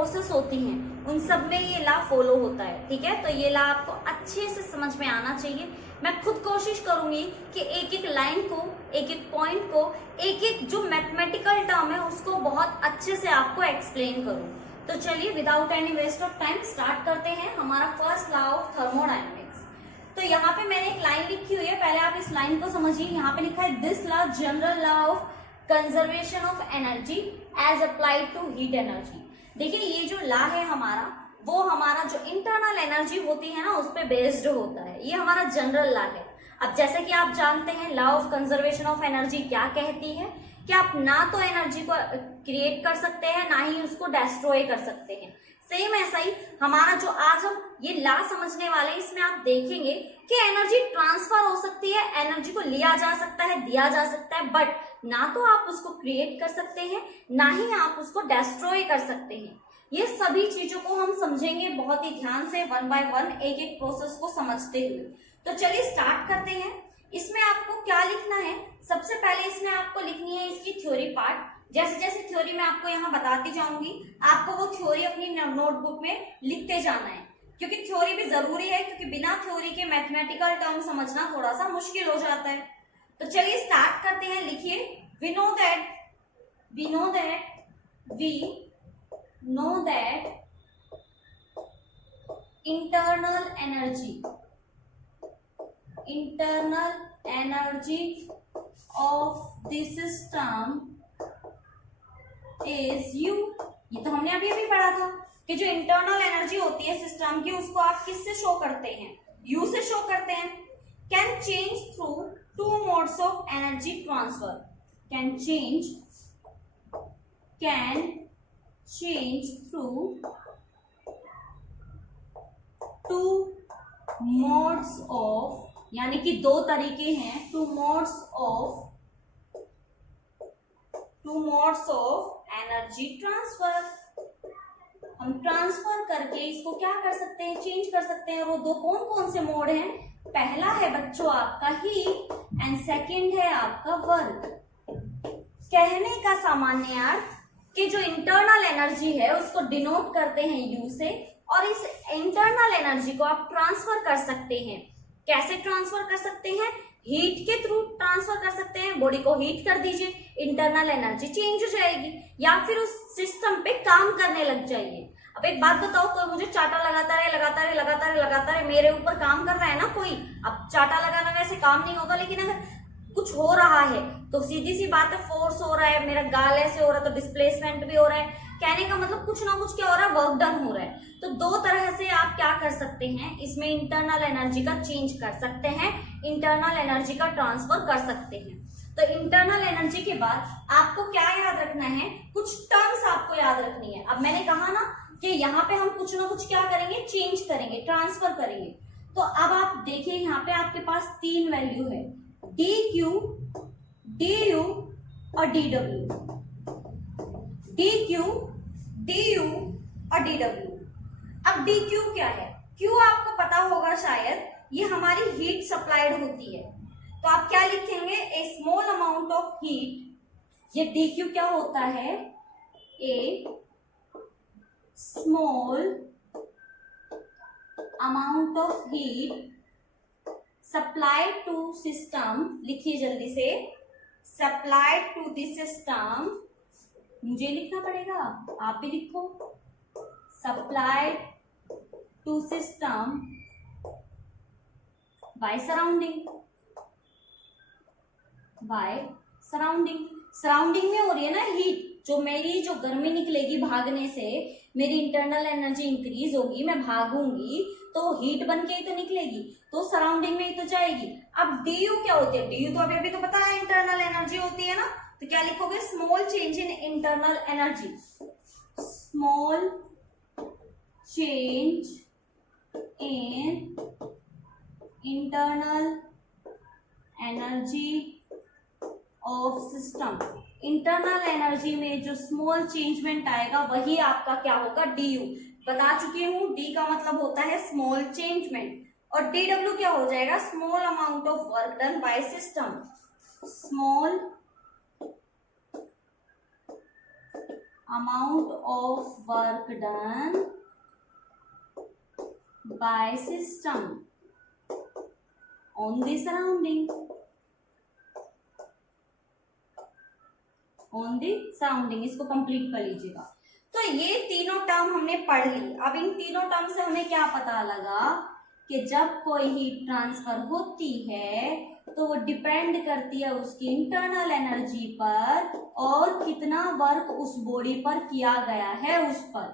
Process होती हैं उन सब में ये लॉ फॉलो होता है, ठीक है। तो ये लॉ आपको अच्छे से समझ में आना चाहिए। मैं खुद कोशिश करूंगी कि एक एक लाइन को, एक एक पॉइंट को, एक एक जो मैथमेटिकल टर्म है उसको बहुत अच्छे से आपको एक्सप्लेन करूं। तो चलिए without any waste of time start करते हैं हमारा फर्स्ट लॉ ऑफ थर्मोडायनेमिक्स। तो यहाँ पे मैंने एक लाइन लिखी हुई है, पहले आप इस लाइन को समझिए। यहाँ पे लिखा है this law general law of conservation of energy as applied to heat energy. देखिए ये जो लॉ है हमारा, वो हमारा जो इंटरनल एनर्जी होती है ना उस पे बेस्ड होता है। ये हमारा जनरल लॉ है। अब जैसे कि आप जानते हैं law of conservation of energy क्या कहती है कि आप ना तो एनर्जी को क्रिएट कर सकते हैं ना ही उसको डिस्ट्रॉय कर सकते हैं। सेम ऐसा ही हमारा जो आज हम ये लॉ समझने वाले हैं, इसमें आप देखेंगे कि एनर्जी ट्रांसफर हो सकती है, एनर्जी को लिया जा सकता है, दिया जा सकता है, बट ना तो आप उसको क्रिएट कर सकते हैं ना ही आप उसको डिस्ट्रॉय कर सकते हैं। ये सभी चीजों को हम समझेंगे बहुत ही ध्यान से, वन बाय वन, एक एक प्रोसेस को समझते हुए। तो चलिए स्टार्ट करते हैं। इसमें आपको क्या लिखना है, सबसे पहले इसमें आपको लिखनी है इसकी थ्योरी पार्ट। जैसे जैसे थ्योरी मैं आपको यहाँ बताती जाऊंगी, आपको वो थ्योरी अपनी नोटबुक में लिखते जाना है, क्योंकि थ्योरी भी जरूरी है, क्योंकि बिना थ्योरी के मैथमेटिकल टर्म समझना थोड़ा सा मुश्किल हो जाता है। तो चलिए स्टार्ट करते हैं। लिखिए, we know that internal energy of the system is U। ये तो हमने अभी पढ़ा था कि जो इंटरनल एनर्जी होती है सिस्टम की उसको आप किससे शो करते हैं, U से शो करते हैं। Can change through two modes of energy transfer. Can change through two modes of, यानी कि दो तरीके हैं, two modes of energy transfer. हम ट्रांसफर करके इसको क्या कर सकते हैं, चेंज कर सकते हैं। वो दो कौन कौन से मोड हैं? पहला है बच्चों आपका हीट एंड सेकंड है आपका वर्क। कहने का सामान्य अर्थ कि जो इंटरनल एनर्जी है उसको डिनोट करते हैं यू से, और इस इंटरनल एनर्जी को आप ट्रांसफर कर सकते हैं। कैसे ट्रांसफर कर सकते हैं? हीट के थ्रू ट्रांसफर कर सकते हैं। बॉडी को हीट कर दीजिए, इंटरनल एनर्जी चेंज हो जाएगी, या फिर उस सिस्टम पे काम करने लग जाइए। अब एक बात बताओ, कोई मुझे चाटा लगाता रहे, मेरे ऊपर काम कर रहा है ना कोई। अब चाटा लगाना वैसे काम नहीं होगा, लेकिन अगर कुछ हो रहा है तो सीधी सी बात है, फोर्स हो रहा है, मेरा गाल ऐसे हो रहा है तो डिस्प्लेसमेंट भी हो रहा है। कहने का मतलब कुछ ना कुछ क्या हो रहा है, वर्क डन हो रहा है। तो दो तरह से आप क्या कर सकते हैं, इसमें इंटरनल एनर्जी का चेंज कर सकते हैं, इंटरनल एनर्जी का ट्रांसफर कर सकते हैं। तो इंटरनल एनर्जी के बाद आपको क्या याद रखना है, कुछ टर्म्स आपको याद रखनी है। अब मैंने कहा ना कि यहाँ पे हम कुछ ना कुछ क्या करेंगे, चेंज करेंगे, ट्रांसफर करेंगे। तो अब आप देखिए यहाँ पे आपके पास तीन वैल्यू है, डी क्यू, डी यू और D W. D Q, D you और डी डब्ल्यू। अब डी क्यू क्या है? क्यू आपको पता होगा शायद, ये हमारी हीट सप्लाइड होती है। तो आप क्या लिखेंगे, a small amount of heat. ये डी क्यू क्या होता है, a small amount of heat supplied to system. लिखिए जल्दी से, सप्लाइड टू द सिस्टम। मुझे लिखना पड़ेगा, आप भी लिखो, supplied to system by surrounding. Surrounding में हो रही है ना हीट, जो मेरी जो गर्मी निकलेगी भागने से, मेरी इंटरनल एनर्जी इंक्रीज होगी, मैं भागूंगी तो हीट बन के ही तो निकलेगी, तो सराउंडिंग में ही तो जाएगी। अब डी यू क्या होती है? डी यू तो अभी तो पता है इंटरनल एनर्जी होती है ना, तो क्या लिखोगे, small change in internal energy. Small change in internal energy of system. Internal energy में जो स्मॉल चेंजमेंट आएगा वही आपका क्या होगा, डी यू। बता चुकी हूं, डी का मतलब होता है स्मॉल चेंजमेंट, और डी डब्ल्यू क्या हो जाएगा, small amount of work done by system. Small amount of work done by system on the surrounding, इसको कंप्लीट कर लीजिएगा। तो ये तीनों टर्म हमने पढ़ ली। अब इन तीनों टर्म से हमें क्या पता लगा कि जब कोई हीट ट्रांसफर होती है तो वो डिपेंड करती है उसकी इंटरनल एनर्जी पर और कितना वर्क उस बॉडी पर किया गया है उस पर।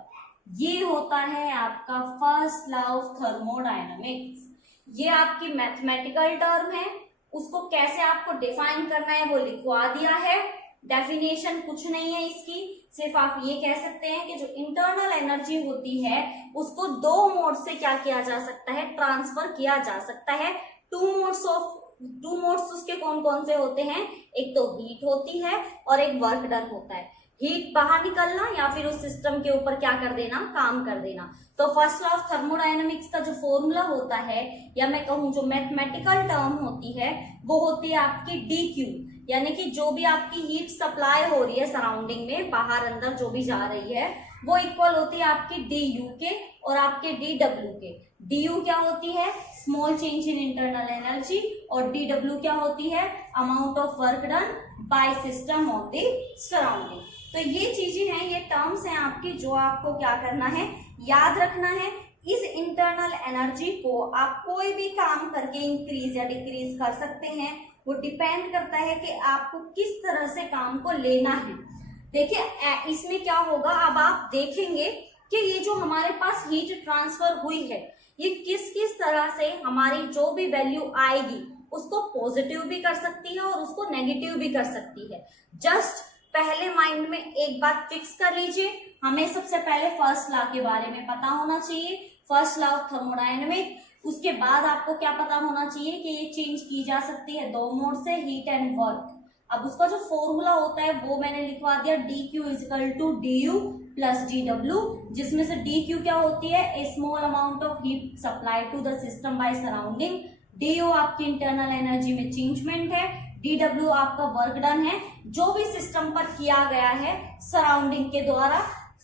ये होता है आपका फर्स्ट लॉ ऑफ थर्मोडायनामिक्स। ये आपकी मैथमेटिकल टर्म है, उसको कैसे आपको डिफाइन करना है वो लिखवा दिया है। डेफिनेशन कुछ नहीं है इसकी, सिर्फ आप ये कह सकते हैं कि जो इंटरनल एनर्जी होती है उसको दो मोड से क्या किया जा सकता है, ट्रांसफर किया जा सकता है। टू मोड्स उसके कौन कौन से होते हैं, एक तो हीट होती है और एक वर्क डन होता है। हीट बाहर निकलना या फिर उस सिस्टम के ऊपर क्या कर देना, काम कर देना। तो फर्स्ट लॉ ऑफ थर्मोडायनामिक्स का जो फॉर्मूला होता है या मैं कहूं जो मैथमेटिकल टर्म होती है वो होती है आपकी डी क्यू, यानी कि जो भी आपकी हीट सप्लाई हो रही है सराउंडिंग में, बाहर अंदर जो भी जा रही है वो इक्वल होती है आपकी डी यू के और आपके डी डब्ल्यू के। डी यू क्या होती है, small change in internal energy, और डी डब्ल्यू क्या होती है, amount of work done by system of the surrounding. तो ये चीजें हैं, ये टर्म्स हैं आपकी जो आपको क्या करना है, याद रखना है। इस इंटरनल एनर्जी को आप कोई भी काम करके इंक्रीज या डिक्रीज कर सकते हैं, वो डिपेंड करता है कि आपको किस तरह से काम को लेना है। देखिए इसमें क्या होगा, अब आप देखेंगे कि ये जो हमारे पास हीट ट्रांसफर हुई है ये किस किस तरह से हमारी जो भी वैल्यू आएगी उसको पॉजिटिव भी कर सकती है और उसको नेगेटिव भी कर सकती है। जस्ट पहले माइंड में एक बात फिक्स कर लीजिए, हमें सबसे पहले फर्स्ट लॉ के बारे में पता होना चाहिए, फर्स्ट लॉ ऑफ थर्मोडायनेमिक। उसके बाद आपको क्या पता होना चाहिए कि ये चेंज की जा सकती है दो मोड से, हीट एंड वर्क। अब उसका जो फॉर्मूला होता है वो मैंने लिखवा दिया, D Q equal to D you plus D W, जिसमें से डी क्यू क्या होती है, a small amount of heat supply to the system by surrounding, D U आपकी इंटरनल एनर्जी में चेंजमेंट है, डी डब्ल्यू आपका वर्क डन है जो भी सिस्टम पर किया गया है सराउंडिंग के द्वारा।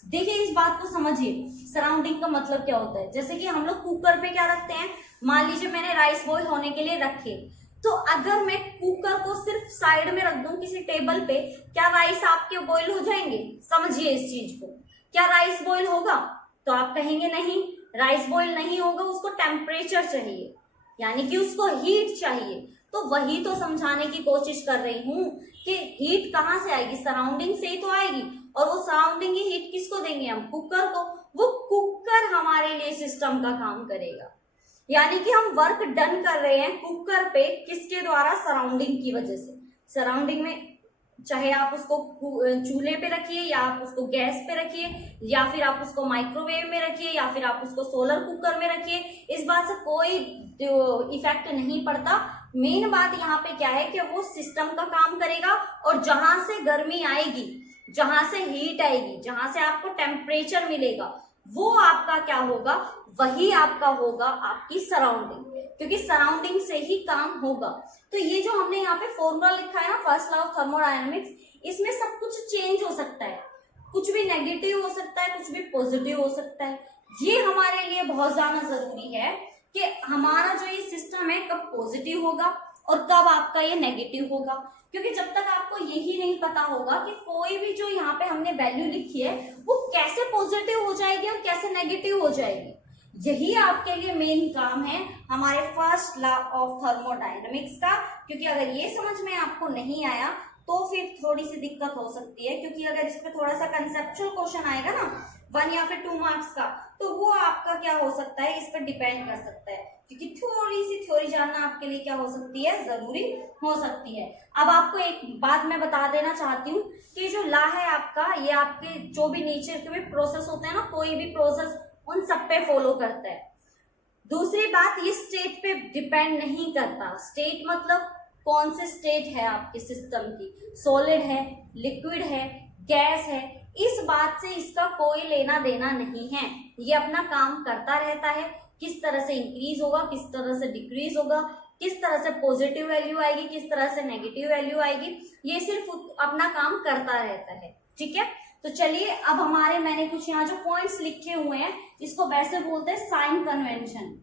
देखिए इस बात को समझिए, सराउंडिंग का मतलब क्या होता है। जैसे कि हम लोग कुकर पे क्या रखते हैं, मान लीजिए मैंने राइस बॉईल होने के लिए रखे, तो अगर मैं कुकर को सिर्फ साइड में रख दूं किसी टेबल पे, क्या राइस आपके बॉईल हो जाएंगे? समझिए इस चीज को, क्या राइस बॉईल होगा? तो आप कहेंगे नहीं, राइस बॉईल नहीं होगा, उसको टेम्परेचर चाहिए, यानी कि उसको हीट चाहिए। तो वही तो समझाने की कोशिश कर रही हूं कि हीट कहाँ से आएगी, सराउंडिंग से ही तो आएगी, और वो सराउंडिंग की हीट किसको देंगे हम, कुकर को। वो कुकर हमारे लिए सिस्टम का काम करेगा, यानी कि हम वर्क डन कर रहे हैं कुकर पे, किसके द्वारा, सराउंडिंग की वजह से। सराउंडिंग में चाहे आप उसको चूल्हे पे रखिए या आप उसको गैस पे रखिए या फिर आप उसको माइक्रोवेव में रखिए या फिर आप उसको सोलर कुकर में रखिए, इस बात से कोई इफेक्ट नहीं पड़ता। मेन बात यहाँ पे क्या है कि वो सिस्टम का काम करेगा, और जहां से गर्मी आएगी, जहां से हीट आएगी, जहां से आपको टेम्परेचर मिलेगा, वो आपका क्या होगा, वही आपका होगा आपकी सराउंडिंग, क्योंकि सराउंडिंग से ही काम होगा। तो ये जो हमने यहाँ पे फॉर्मूला लिखा है ना, फर्स्ट लॉ ऑफ थर्मोडायनामिक्स, इसमें सब कुछ चेंज हो सकता है, कुछ भी नेगेटिव हो सकता है, कुछ भी पॉजिटिव हो सकता है। ये हमारे लिए बहुत ज्यादा जरूरी है कि हमारा जो ये सिस्टम है कब पॉजिटिव होगा और कब आपका ये नेगेटिव होगा, क्योंकि जब तक आपको यही नहीं पता होगा कि कोई भी जो यहाँ पे हमने वैल्यू लिखी है वो कैसे पॉजिटिव हो जाएगी और कैसे नेगेटिव हो जाएगी, यही आपके लिए मेन काम है हमारे फर्स्ट लॉ ऑफ थर्मोडायनामिक्स का। क्योंकि अगर ये समझ में आपको नहीं आया तो फिर थोड़ी सी दिक्कत हो सकती है, क्योंकि अगर इस पे थोड़ा सा कंसेप्चुअल क्वेश्चन आएगा ना 1 या फिर 2 मार्क्स का, तो वो आपका क्या हो सकता है, इस पर डिपेंड कर सकता है, क्योंकि थोड़ी सी थ्योरी जानना आपके लिए क्या हो सकती है, जरूरी हो सकती है। अब आपको एक बात मैं बता देना चाहती हूँ कि जो लॉ है आपका, ये आपके जो भी नेचर के भी प्रोसेस होते हैं ना, कोई भी प्रोसेस उन सब पे फॉलो करता है। दूसरी बात, ये स्टेट पे डिपेंड नहीं करता। स्टेट मतलब कौन से स्टेट है आपके सिस्टम की, सॉलिड है, लिक्विड है, गैस है, इस बात से इसका कोई लेना देना नहीं है। ये अपना काम करता रहता है, किस तरह से इंक्रीज होगा, किस तरह से डिक्रीज होगा, किस तरह से पॉजिटिव वैल्यू आएगी, किस तरह से नेगेटिव वैल्यू आएगी, ये सिर्फ अपना काम करता रहता है। ठीक है, तो चलिए अब हमारे मैंने कुछ यहाँ जो पॉइंट्स लिखे हुए हैं इसको वैसे बोलते हैं साइन कन्वेंशन।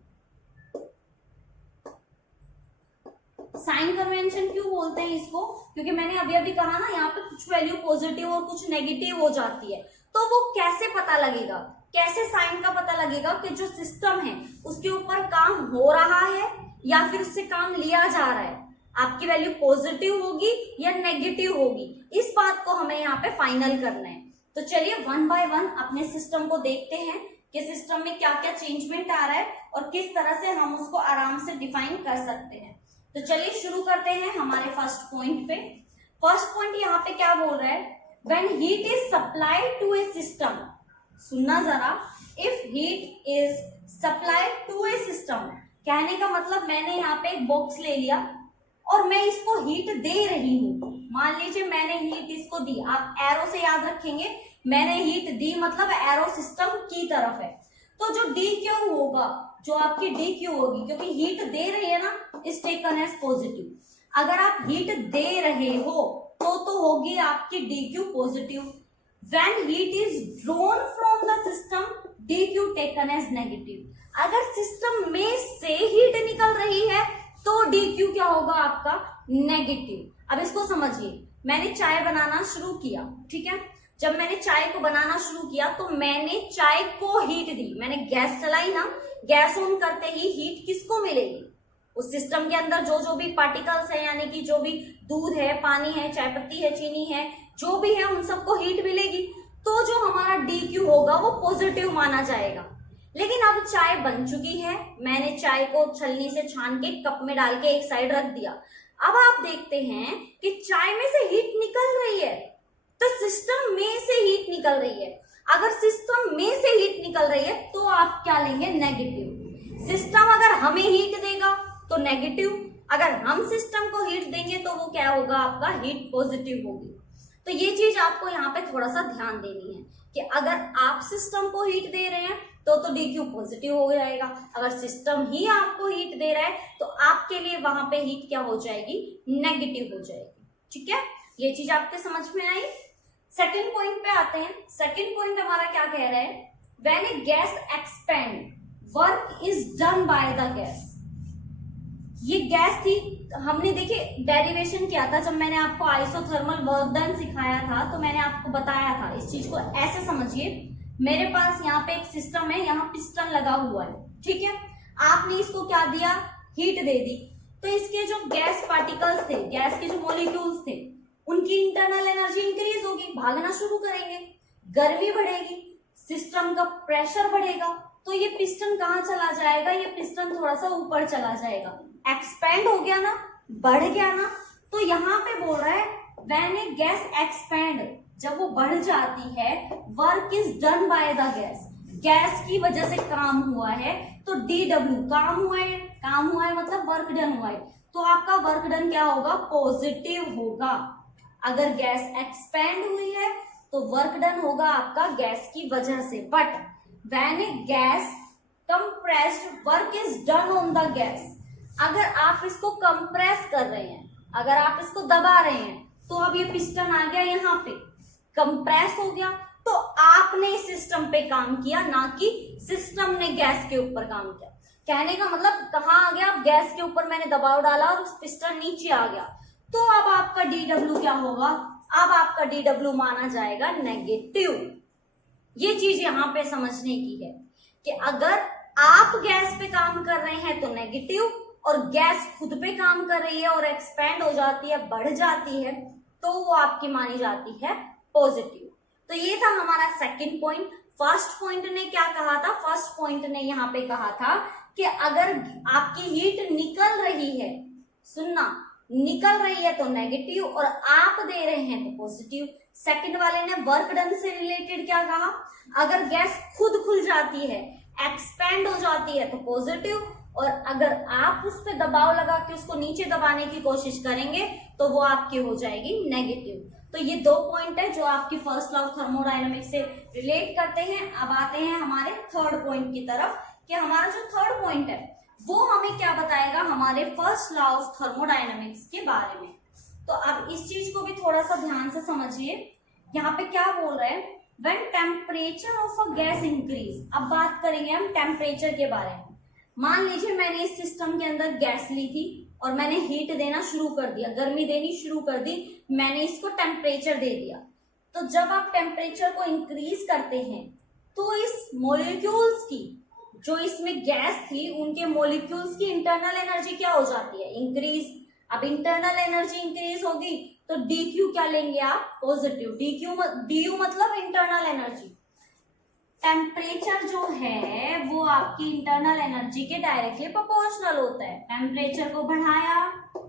साइन कन्वेंशन क्यों बोलते हैं इसको? क्योंकि मैंने अभी अभी कहा ना यहाँ पे कुछ वैल्यू पॉजिटिव और कुछ नेगेटिव हो जाती है, तो वो कैसे पता लगेगा, कैसे साइन का पता लगेगा कि जो सिस्टम है उसके ऊपर काम हो रहा है या फिर उससे काम लिया जा रहा है, आपकी वैल्यू पॉजिटिव होगी या नेगेटिव होगी, इस बात को हमें यहाँ पे फाइनल करना है। तो चलिए वन बाय वन अपने सिस्टम को देखते हैं कि सिस्टम में क्या क्या चेंजमेंट आ रहा है और किस तरह से हम उसको आराम से डिफाइन कर सकते हैं। तो चलिए शुरू करते हैं हमारे फर्स्ट पॉइंट पे। फर्स्ट पॉइंट यहाँ पे क्या बोल रहा है, when heat is supplied to a system, सुनना जरा, if heat is supplied to a system, कहने का मतलब मैंने यहाँ पे एक बॉक्स ले लिया और मैं इसको हीट दे रही हूँ। मान लीजिए मैंने हीट इसको दी, आप एरो से याद रखेंगे, मैंने हीट दी मतलब एरो सिस्टम की तरफ है, तो जो डी क्यू होगा, जो आपकी डी क्यू होगी, क्योंकि हीट दे रही है ना, इज टेकन एज पॉजिटिव। अगर आप हीट दे रहे हो तो होगी आपकी d q positive. When heat is drawn from the system, d q taken as negative. अगर सिस्टम में से हीट निकल रही है तो डी क्यू क्या होगा आपका, नेगेटिव। अब इसको समझिए, मैंने चाय बनाना शुरू किया, ठीक है, जब मैंने चाय को बनाना शुरू किया तो मैंने चाय को हीट दी, मैंने गैस चलाई ना, गैस ऑन करते ही हीट किसको मिलेगी, उस सिस्टम के अंदर जो जो भी पार्टिकल्स है, यानी कि जो भी दूध है, पानी है, चाय पत्ती है, चीनी है, जो भी है उन सबको हीट मिलेगी, तो जो हमारा डी क्यू होगा वो पॉजिटिव माना जाएगा। लेकिन अब चाय बन चुकी है, मैंने चाय को छलनी से छान के कप में डाल के एक साइड रख दिया। अब आप देखते हैं कि चाय में से हीट निकल रही है, तो सिस्टम में से हीट निकल रही है। अगर सिस्टम में से हीट निकल रही है तो आप क्या लेंगे, नेगेटिव। सिस्टम अगर हमें हीट देगा तो नेगेटिव, अगर हम सिस्टम को हीट देंगे तो वो क्या होगा, आपका हीट पॉजिटिव होगी। तो ये चीज आपको यहाँ पे थोड़ा सा ध्यान देनी है कि अगर आप सिस्टम को हीट दे रहे हैं तो डी क्यू पॉजिटिव हो जाएगा, अगर सिस्टम ही आपको हीट दे रहा है तो आपके लिए वहां पे हीट क्या हो जाएगी, नेगेटिव हो जाएगी। ठीक है, ये चीज आपके समझ में आई। सेकंड पॉइंट पे आते हैं। सेकंड पॉइंट हमारा क्या कह रहा है, when A gas expand, work is done by the gas. ये गैस थी, हमने देखिए डेरिवेशन किया था, जब मैंने आपको आइसोथर्मल वर्क डन सिखाया था तो मैंने आपको बताया था, इस चीज को ऐसे समझिए, मेरे पास यहाँ पे एक सिस्टम है, यहाँ पिस्टन लगा हुआ है, ठीक है, आपने इसको क्या दिया, हीट दे दी, तो इसके जो गैस पार्टिकल्स थे, गैस के जो मॉलिक्यूल्स थे, उनकी इंटरनल एनर्जी इंक्रीज होगी, भागना शुरू करेंगे, गर्मी बढ़ेगी, सिस्टम का प्रेशर बढ़ेगा, तो ये पिस्टन कहाँ चला जाएगा, ये पिस्टन थोड़ा सा ऊपर चला जाएगा, एक्सपेंड हो गया ना, बढ़ गया ना। तो यहाँ पे बोल रहा है व्हेन ए गैस एक्सपेंड, जब वो बढ़ जाती है, work is done by the gas, gas की वजह से काम हुआ है, तो डी डब्ल्यू काम हुआ है, काम हुआ है मतलब वर्क डन हुआ है, तो आपका वर्क डन क्या होगा, पॉजिटिव होगा। अगर गैस एक्सपेंड हुई है तो वर्क डन होगा आपका गैस की वजह से। But when A gas compressed, work is done on the gas. अगर आप इसको कंप्रेस कर रहे हैं, अगर आप इसको दबा रहे हैं, तो अब ये पिस्टन आ गया यहाँ पे, कंप्रेस हो गया, तो आपने सिस्टम पे काम किया, ना कि सिस्टम ने गैस के ऊपर काम किया। कहने का मतलब कहाँ आ गया, गैस के ऊपर मैंने दबाव डाला और उस पिस्टन नीचे आ गया, तो अब आपका डी डब्ल्यू क्या होगा, अब आपका डी डब्ल्यू माना जाएगा नेगेटिव। ये चीज यहाँ पे समझने की है कि अगर आप गैस पे काम कर रहे हैं तो नेगेटिव, और गैस खुद पे काम कर रही है और एक्सपेंड हो जाती है, बढ़ जाती है, तो वो आपकी मानी जाती है पॉजिटिव। तो ये था हमारा सेकंड पॉइंट। फर्स्ट पॉइंट ने क्या कहा था, फर्स्ट पॉइंट ने यहाँ पे कहा था कि अगर आपकी हीट निकल रही है, सुनना, निकल रही है तो नेगेटिव और आप दे रहे हैं तो पॉजिटिव। सेकंड वाले ने वर्क डन से रिलेटेड क्या कहा, अगर गैस खुद खुल जाती है, एक्सपेंड हो जाती है तो पॉजिटिव, और अगर आप उस पर दबाव लगा के उसको नीचे दबाने की कोशिश करेंगे तो वो आपकी हो जाएगी नेगेटिव। तो ये दो पॉइंट है जो आपकी फर्स्ट लॉ ऑफ थर्मोडायनामिक्स से रिलेट करते हैं। अब आते हैं हमारे थर्ड पॉइंट की तरफ कि हमारा जो थर्ड पॉइंट है वो हमें क्या बताएगा हमारे फर्स्ट लॉ ऑफ थर्मोडायनामिक्स के बारे में। तो अब इस चीज को भी थोड़ा सा ध्यान से समझिए। यहाँ पे क्या बोल रहे हैं, when temperature of a gas increase. अब बात करेंगे हम टेम्परेचर के बारे में। मान लीजिए मैंने इस सिस्टम के अंदर गैस ली थी और मैंने हीट देना शुरू कर दिया, गर्मी देनी शुरू कर दी, मैंने इसको टेम्परेचर दे दिया। तो जब आप टेम्परेचर को इंक्रीज करते हैं तो इस मॉलिक्यूल्स की, जो इसमें गैस थी, उनके मॉलिक्यूल्स की इंटरनल एनर्जी क्या हो जाती है, इंक्रीज। अब इंटरनल एनर्जी इंक्रीज होगी तो dq क्या लेंगे आप, पॉजिटिव। du मतलब इंटरनल एनर्जी। टेम्परेचर जो है वो आपकी इंटरनल एनर्जी के डायरेक्टली प्रोपोर्शनल होता है। टेम्परेचर को बढ़ाया,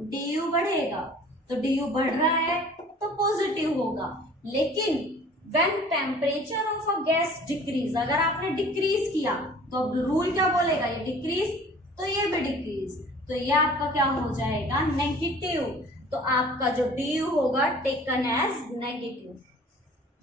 du बढ़ेगा, तो du बढ़ रहा है तो पॉजिटिव होगा। लेकिन when temperature of a gas decrease, अगर आपने डिक्रीज किया तो अब रूल क्या बोलेगा, ये डिक्रीज तो ये भी डिक्रीज, तो ये आपका क्या हो जाएगा, नेगेटिव। तो आपका जो du होगा टेकन एज नेगेटिव।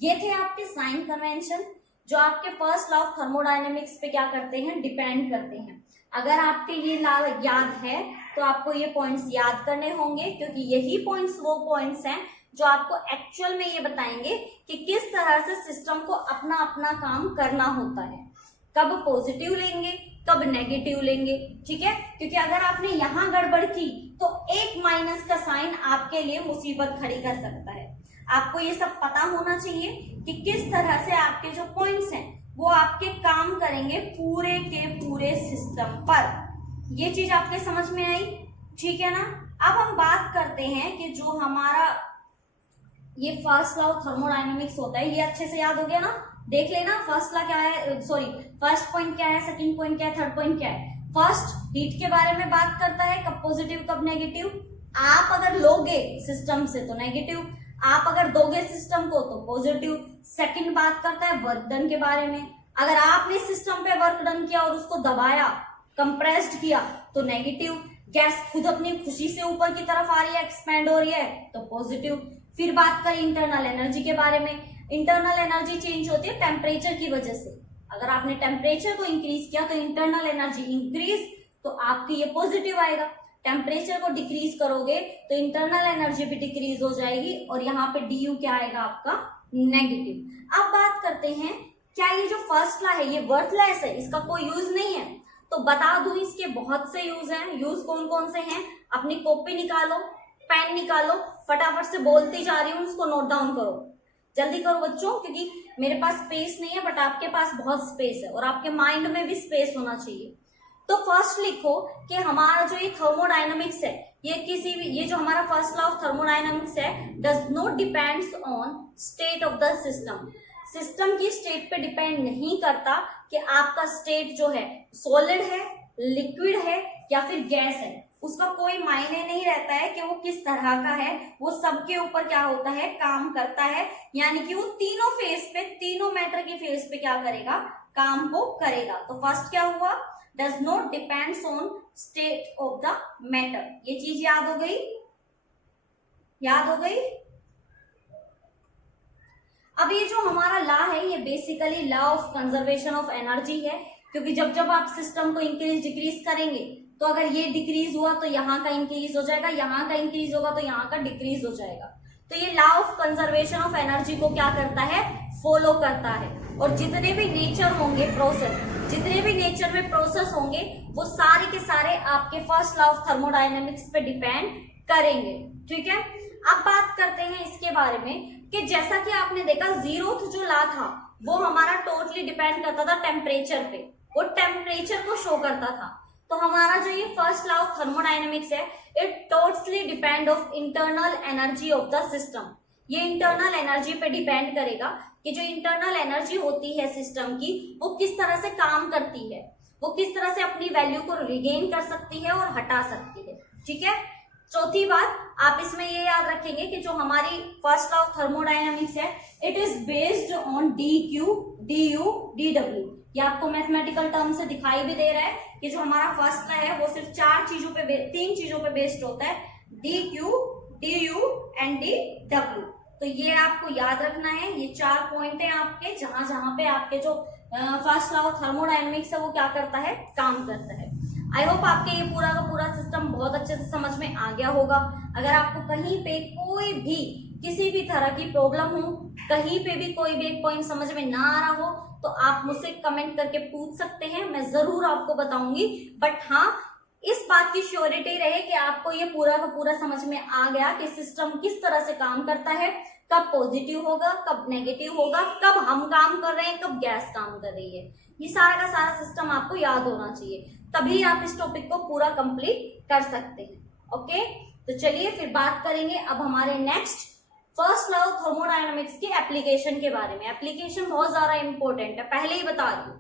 ये थे आपके साइन कन्वेंशन जो आपके फर्स्ट लॉ ऑफ थर्मोडायनेमिक्स पे क्या करते हैं, डिपेंड करते हैं। अगर आपके ये लॉ याद है तो आपको ये पॉइंट्स याद करने होंगे, क्योंकि यही पॉइंट्स वो पॉइंट्स हैं जो आपको एक्चुअल में ये बताएंगे कि किस तरह से सिस्टम को अपना अपना काम करना होता है, कब पॉजिटिव लेंगे, कब नेगेटिव लेंगे। ठीक है, क्योंकि अगर आपने यहाँ गड़बड़ की तो एक माइनस का साइन आपके लिए मुसीबत खड़ी कर सकता है। आपको ये सब पता होना चाहिए कि किस तरह से आपके जो पॉइंट्स हैं वो आपके काम करेंगे पूरे के पूरे सिस्टम पर। ये चीज आपके समझ में आई, ठीक है ना। अब हम बात करते हैं कि जो हमारा ये फर्स्ट लॉ ऑफ थर्मोडायनेमिक्स होता है, ये अच्छे से याद हो गया ना, देख लेना फर्स्ट लॉ क्या है, सॉरी फर्स्ट पॉइंट क्या है, सेकंड पॉइंट क्या है, थर्ड पॉइंट क्या है। फर्स्ट हीट के बारे में बात करता है, कब पॉजिटिव कब नेगेटिव। आप अगर लोगे सिस्टम से तो नेगेटिव, आप अगर दोगे सिस्टम को तो पॉजिटिव। सेकंड बात करता है वर्क डन के बारे में, अगर आपने सिस्टम पे वर्क डन किया और उसको दबाया, कंप्रेस्ड किया तो नेगेटिव। गैस खुद अपनी खुशी से ऊपर की तरफ आ रही है, एक्सपैंड हो रही है तो पॉजिटिव। फिर बात करें इंटरनल एनर्जी के बारे में, इंटरनल एनर्जी चेंज होती है टेम्परेचर की वजह से। अगर आपने टेम्परेचर को इंक्रीज किया तो इंटरनल एनर्जी इंक्रीज, तो आपकी ये पॉजिटिव आएगा। टेम्परेचर को डिक्रीज करोगे तो इंटरनल एनर्जी भी डिक्रीज हो जाएगी और यहाँ पे du क्या आएगा आपका, नेगेटिव। अब बात करते हैं क्या ये जो फर्स्ट लॉ है ये वर्थलेस है, इसका कोई यूज नहीं है, तो बता दूं इसके बहुत से यूज हैं। यूज कौन कौन से हैं, अपनी कॉपी निकालो, पेन निकालो, फटाफट से बोलती जा रही हूँ, उसको नोट डाउन करो, जल्दी करो बच्चों, क्योंकि मेरे पास स्पेस नहीं है बट आपके पास बहुत स्पेस है और आपके माइंड में भी स्पेस होना चाहिए। तो फर्स्ट लिखो कि हमारा जो ये थर्मोडायनामिक्स है, ये किसी भी, ये जो हमारा फर्स्ट लॉ ऑफ थर्मोडायनामिक्स है, does not depends on state of the system. System की स्टेट पे डिपेंड नहीं करता कि आपका स्टेट जो है सॉलिड है, लिक्विड है या फिर गैस है, उसका कोई मायने नहीं रहता है कि वो किस तरह का है, वो सबके ऊपर क्या होता है, काम करता है। यानी कि वो तीनों फेस पे, तीनों मैटर के फेस पे क्या करेगा, काम को करेगा। तो फर्स्ट क्या हुआ, does not depends on state of the matter. ये चीज याद हो गई, याद हो गई। अब ये जो हमारा लॉ है ये basically law of conservation of energy है, क्योंकि जब जब आप सिस्टम को इंक्रीज डिक्रीज करेंगे तो अगर ये डिक्रीज हुआ तो यहाँ का इंक्रीज हो जाएगा, यहाँ का इंक्रीज होगा तो यहाँ का डिक्रीज हो जाएगा। तो ये law of conservation of energy को क्या करता है, फॉलो करता है। और जितने भी नेचर होंगे प्रोसेस, जितने भी नेचर में प्रोसेस होंगे वो सारे के सारे आपके फर्स्ट लॉ ऑफ थर्मोडायनेमिक्स पे डिपेंड करेंगे। ठीक है, अब बात करते हैं इसके बारे में कि जैसा कि आपने देखा जीरोथ जो लॉ था वो हमारा टोटली डिपेंड करता था टेम्परेचर पे, वो टेम्परेचर को शो करता था। तो हमारा जो ये फर्स्ट लॉ ऑफ थर्मोडायनेमिक्स है, it totally depend of internal energy of the system. ये इंटरनल एनर्जी पे डिपेंड करेगा कि जो इंटरनल एनर्जी होती है सिस्टम की वो किस तरह से काम करती है, वो किस तरह से अपनी वैल्यू को रिगेन कर सकती है और हटा सकती है। ठीक है, चौथी बात आप इसमें ये याद रखेंगे कि जो हमारी फर्स्ट लॉ ऑफ थर्मोडायनेमिक्स है, it is based on dq, du, dw। ये आपको मैथमेटिकल टर्म से दिखाई भी दे रहा है कि जो हमारा फर्स्ट लॉ है वो सिर्फ तीन चीजों पे बेस्ड होता है, dq, du एंड dw। तो ये आपको याद रखना है, ये 4 पॉइंट है आपके, जहां जहां पे आपके जो फर्स्ट लॉ ऑफ थर्मोडायनेमिक्स है वो क्या करता है, काम करता है। आई होप आपके ये पूरा का पूरा सिस्टम बहुत अच्छे से समझ में आ गया होगा। अगर आपको कहीं पे कोई भी किसी भी तरह की प्रॉब्लम हो, कहीं पे भी कोई भी एक पॉइंट समझ में ना आ रहा हो, तो आप मुझसे कमेंट करके पूछ सकते हैं, मैं जरूर आपको बताऊंगी। बट हाँ, इस बात की श्योरिटी रहे कि आपको ये पूरा का पूरा समझ में आ गया कि सिस्टम किस तरह से काम करता है, कब पॉजिटिव होगा, कब नेगेटिव होगा, कब हम काम कर रहे हैं, कब गैस काम कर रही है। ये सारा का सारा सिस्टम आपको याद होना चाहिए, तभी आप इस टॉपिक को पूरा कंप्लीट कर सकते हैं। ओके, तो चलिए फिर बात करेंगे अब हमारे next first law of thermodynamics के एप्लीकेशन के बारे में। एप्लीकेशन बहुत ज्यादा इंपॉर्टेंट है, पहले ही बता दूं,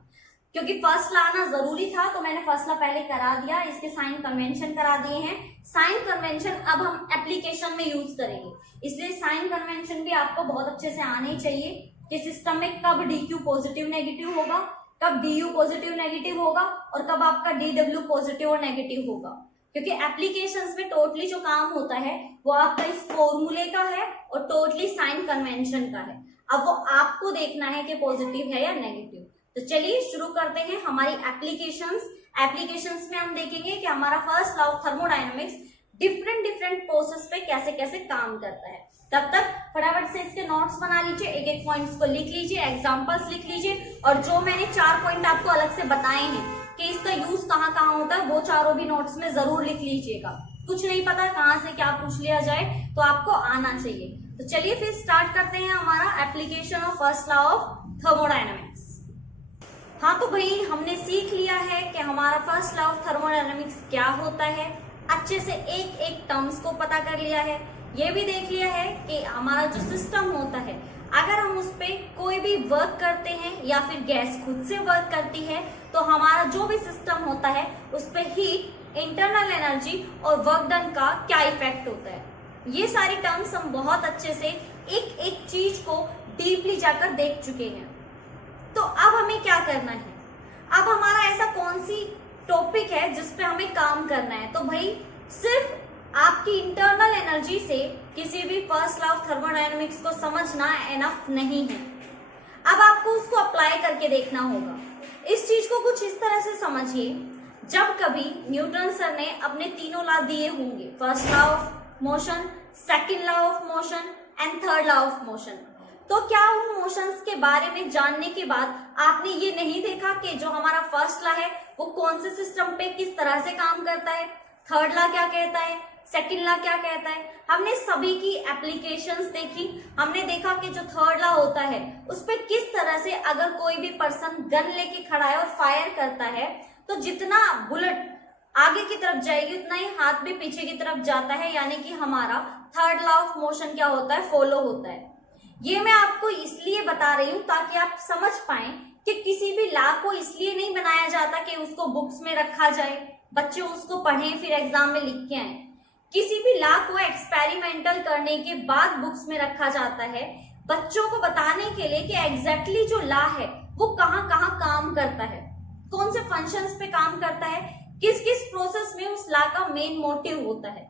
क्योंकि फर्स्ट लॉ आना जरूरी था तो मैंने फर्स्ट लॉ पहले करा दिया, इसके साइन कन्वेंशन करा दिए हैं। साइन कन्वेंशन अब हम एप्लीकेशन में यूज करेंगे, इसलिए साइन कन्वेंशन भी आपको बहुत अच्छे से आने चाहिए कि सिस्टम में कब DQ पॉजिटिव नेगेटिव होगा, कब DU पॉजिटिव नेगेटिव होगा और कब आपका DW पॉजिटिव और नेगेटिव होगा। क्योंकि एप्लीकेशंस में टोटली जो काम होता है वो आपका इस फॉर्मूले का है और टोटली साइन कन्वेंशन का है। अब वो आपको देखना है कि पॉजिटिव है या नेगेटिव। तो चलिए शुरू करते हैं हमारी एप्लीकेशंस में हम देखेंगे कि हमारा first law of thermodynamics different process पे कैसे कैसे काम करता है। तब तक फटाफट से इसके नोट्स बना लीजिए, एक एक पॉइंट्स को लिख लीजिए, एग्जांपल्स लिख लीजिए, और जो मैंने 4 पॉइंट आपको अलग से बताए हैं कि इसका यूज कहाँ कहाँ होता है, वो चारों भी नोट्स में जरूर लिख लीजिएगा। कुछ नहीं पता कहाँ से क्या पूछ लिया जाए तो आपको आना चाहिए। तो चलिए फिर स्टार्ट करते हैं हमारा application of first law of thermodynamics. हाँ, तो भाई हमने सीख लिया है कि हमारा फर्स्ट लॉ ऑफ थर्मोडायनामिक्स क्या होता है, अच्छे से एक एक टर्म्स को पता कर लिया है। ये भी देख लिया है कि हमारा जो सिस्टम होता है, अगर हम उस पर कोई भी वर्क करते हैं या फिर गैस खुद से वर्क करती है तो हमारा जो भी सिस्टम होता है उस पर हीट, इंटरनल एनर्जी और वर्क डन का क्या इफेक्ट होता है। ये सारी टर्म्स हम बहुत अच्छे से एक एक चीज को डीपली जाकर देख चुके हैं। तो अब हमें क्या करना है, अब हमारा ऐसा कौन सी टॉपिक है जिस पे हमें काम करना है। तो भाई सिर्फ आपकी इंटरनल एनर्जी से किसी भी फर्स्ट लॉ ऑफ थर्मोडायनामिक्स को समझना एनफ नहीं है, अब आपको उसको अप्लाई करके देखना होगा। इस चीज को कुछ इस तरह से समझिए, जब कभी न्यूटन सर ने अपने तीनों लॉ दिए होंगे, first law of motion, second law of motion and third law of motion, तो क्या उन मोशंस के बारे में जानने के बाद आपने ये नहीं देखा कि जो हमारा फर्स्ट लॉ है वो कौन से सिस्टम पे किस तरह से काम करता है, थर्ड लॉ क्या कहता है, सेकंड लॉ क्या कहता है। हमने सभी की एप्लीकेशंस देखी, हमने देखा कि जो थर्ड लॉ होता है उस पे किस तरह से अगर कोई भी पर्सन गन लेके खड़ा है और फायर करता है तो जितना बुलेट आगे की तरफ जाएगी उतना ही हाथ भी पीछे की तरफ जाता है, यानी कि हमारा थर्ड लॉ ऑफ मोशन क्या होता है, फॉलो होता है। ये मैं आपको इसलिए बता रही हूँ ताकि आप समझ पाएं कि किसी भी लॉ को इसलिए नहीं बनाया जाता कि उसको बुक्स में रखा जाए, बच्चे उसको पढ़ें फिर एग्जाम में लिख के आए। किसी भी लॉ को एक्सपेरिमेंटल करने के बाद बुक्स में रखा जाता है बच्चों को बताने के लिए कि एग्जैक्टली जो लॉ है वो कहाँ कहाँ काम करता है, कौन से फंक्शंस पे काम करता है, किस किस प्रोसेस में उस लॉ का मेन मोटिव होता है।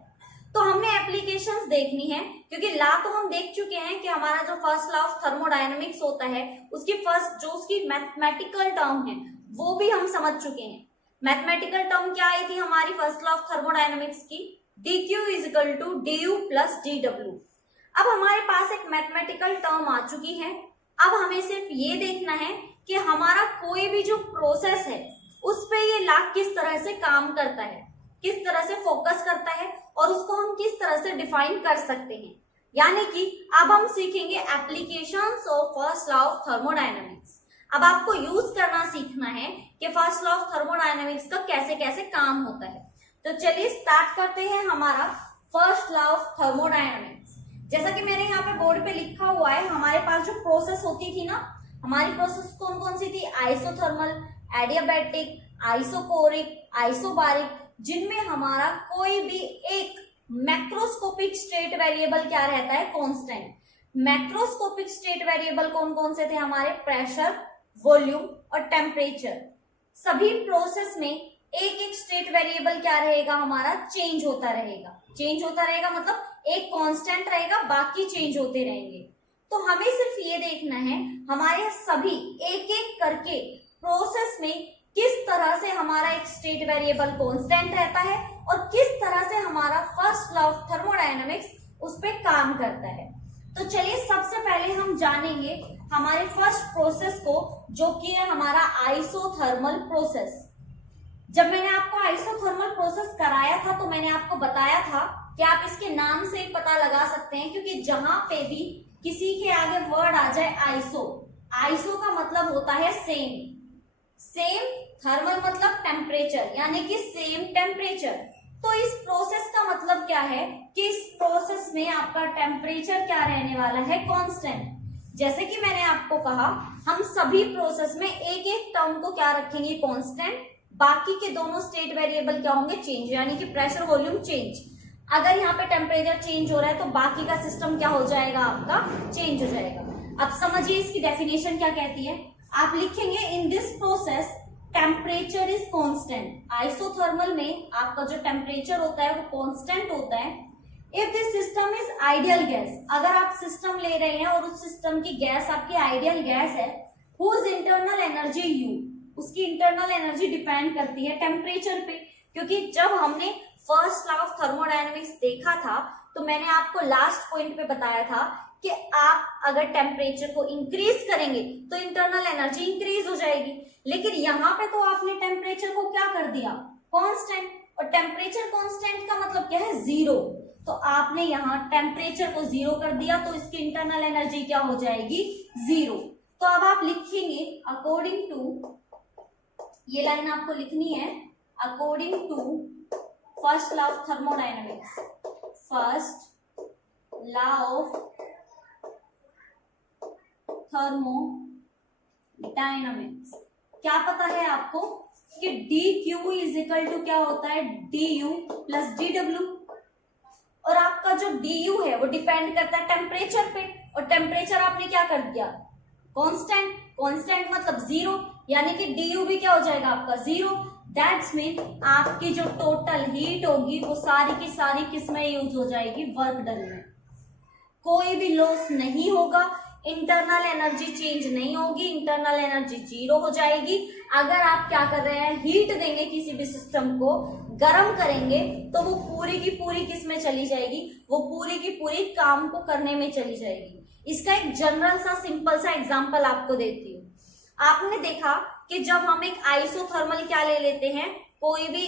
तो हमने एप्लीकेशंस देखनी है, क्योंकि लॉ तो हम देख चुके हैं कि हमारा जो फर्स्ट लॉ ऑफ थर्मोडायनामिक्स होता है उसकी फर्स्ट जो उसकी मैथमेटिकल टर्म है वो भी हम समझ चुके हैं। मैथमेटिकल टर्म क्या आई थी हमारी फर्स्ट लॉ ऑफ थर्मोडायनामिक्स की, dq is equal to du plus dw। अब हमारे पास एक मैथमेटिकल टर्म आ चुकी है, अब हमें सिर्फ ये देखना है कि हमारा कोई भी जो प्रोसेस है उस पे ये लॉ किस तरह से काम करता है, किस तरह से फोकस करता है और उसको हम किस तरह से डिफाइन कर सकते हैं। यानी कि अब हम सीखेंगे applications of first law of thermodynamics. अब आपको यूज करना सीखना है कि फर्स्ट लॉ ऑफ थर्मोडायनामिक्स का कैसे कैसे काम होता है। तो चलिए स्टार्ट करते हैं हमारा फर्स्ट लॉ ऑफ थर्मोडायनामिक्स। जैसा कि मैंने यहाँ पे बोर्ड पे लिखा हुआ है, हमारे पास जो प्रोसेस होती थी ना, हमारी प्रोसेस कौन कौन सी थी, आइसोथर्मल, एडियाबैटिक, आइसोकोरिक, आइसोबारिक, जिनमें हमारा कोई भी एक मैक्रोस्कोपिक स्टेट वेरिएबल क्या रहता है, कांस्टेंट। मैक्रोस्कोपिक स्टेट वेरिएबल कौन कौन से थे हमारे, प्रेशर, वॉल्यूम और टेम्परेचर। सभी प्रोसेस में एक एक स्टेट वेरिएबल क्या रहेगा हमारा, चेंज होता रहेगा। चेंज होता रहेगा मतलब एक कांस्टेंट रहेगा, बाकी चेंज होते रहेंगे। तो हमें सिर्फ ये देखना है हमारे सभी एक एक करके प्रोसेस में किस तरह से हमारा एक स्टेट वेरिएबल कांस्टेंट रहता है और किस तरह से हमारा फर्स्ट लॉ ऑफ थर्मोडायनामिक्स उस पे काम करता है। तो चलिए सबसे पहले हम जानेंगे हमारे फर्स्ट प्रोसेस को, जो कि है हमारा आइसोथर्मल प्रोसेस। जब मैंने आपको आइसोथर्मल प्रोसेस कराया था तो मैंने आपको बताया था कि आप इसके नाम से ही पता लगा सकते हैं, क्योंकि जहां पे भी किसी के आगे वर्ड आ जाए आइसो, आइसो का मतलब होता है सेम, सेम, थर्मल मतलब टेम्परेचर, यानी कि सेम टेम्परेचर। तो इस प्रोसेस का मतलब क्या है कि इस प्रोसेस में आपका टेम्परेचर क्या रहने वाला है, कांस्टेंट। जैसे कि मैंने आपको कहा, हम सभी प्रोसेस में एक एक टर्म को क्या रखेंगे, कांस्टेंट, बाकी के दोनों स्टेट वेरिएबल क्या होंगे, चेंज, यानी कि प्रेशर, वॉल्यूम चेंज। अगर यहाँ पे टेम्परेचर चेंज हो रहा है तो बाकी का सिस्टम क्या हो जाएगा, आपका चेंज हो जाएगा। अब समझिए इसकी डेफिनेशन क्या कहती है। आप लिखेंगे इन this process temperature is constant. Isothermal में आपका जो टेम्परेचर होता है वो कांस्टेंट होता है। If this system is ideal gas, अगर आप सिस्टम ले रहे हैं और उस सिस्टम की गैस आपकी आइडियल गैस है, हुज इंटरनल एनर्जी यू, उसकी इंटरनल एनर्जी डिपेंड करती है टेम्परेचर पे। क्योंकि जब हमने फर्स्ट लॉ ऑफ थर्मोडायनेमिक्स देखा था तो मैंने आपको लास्ट पॉइंट पे बताया था कि आप अगर टेम्परेचर को इंक्रीज करेंगे तो इंटरनल एनर्जी इंक्रीज हो जाएगी। लेकिन यहाँ पे तो आपने टेम्परेचर को क्या कर दिया, कांस्टेंट, और टेम्परेचर कांस्टेंट का मतलब क्या है, जीरो। तो आपने यहाँ टेम्परेचर को जीरो कर दिया तो इसकी इंटरनल एनर्जी क्या हो जाएगी, जीरो। तो अब आप लिखेंगे अकॉर्डिंग टू, ये लाइन आपको लिखनी है, according to first law of thermodynamics, first law of thermodynamics. क्या पता है आपको कि d q is equal to क्या होता है, डी यू प्लस डी डब्ल्यू। और आपका जो डी यू है वो डिपेंड करता है टेम्परेचर पे, और टेम्परेचर आपने क्या कर दिया, कांस्टेंट, कांस्टेंट मतलब जीरो, यानी कि डी यू भी क्या हो जाएगा आपका जीरो। दैट्स मीन आपकी जो टोटल हीट होगी वो सारी की सारी किसमें यूज हो जाएगी, वर्क डन में। कोई भी लॉस नहीं होगा, इंटरनल एनर्जी चेंज नहीं होगी, इंटरनल एनर्जी जीरो हो जाएगी। अगर आप क्या कर रहे हैं, हीट देंगे किसी भी सिस्टम को, गर्म करेंगे, तो वो पूरी की पूरी किस में चली जाएगी, वो पूरी की पूरी काम को करने में चली जाएगी। इसका एक जनरल सा सिंपल सा एग्जांपल आपको देती हूँ। आपने देखा कि जब हम एक आइसोथर्मल क्या ले लेते हैं, कोई भी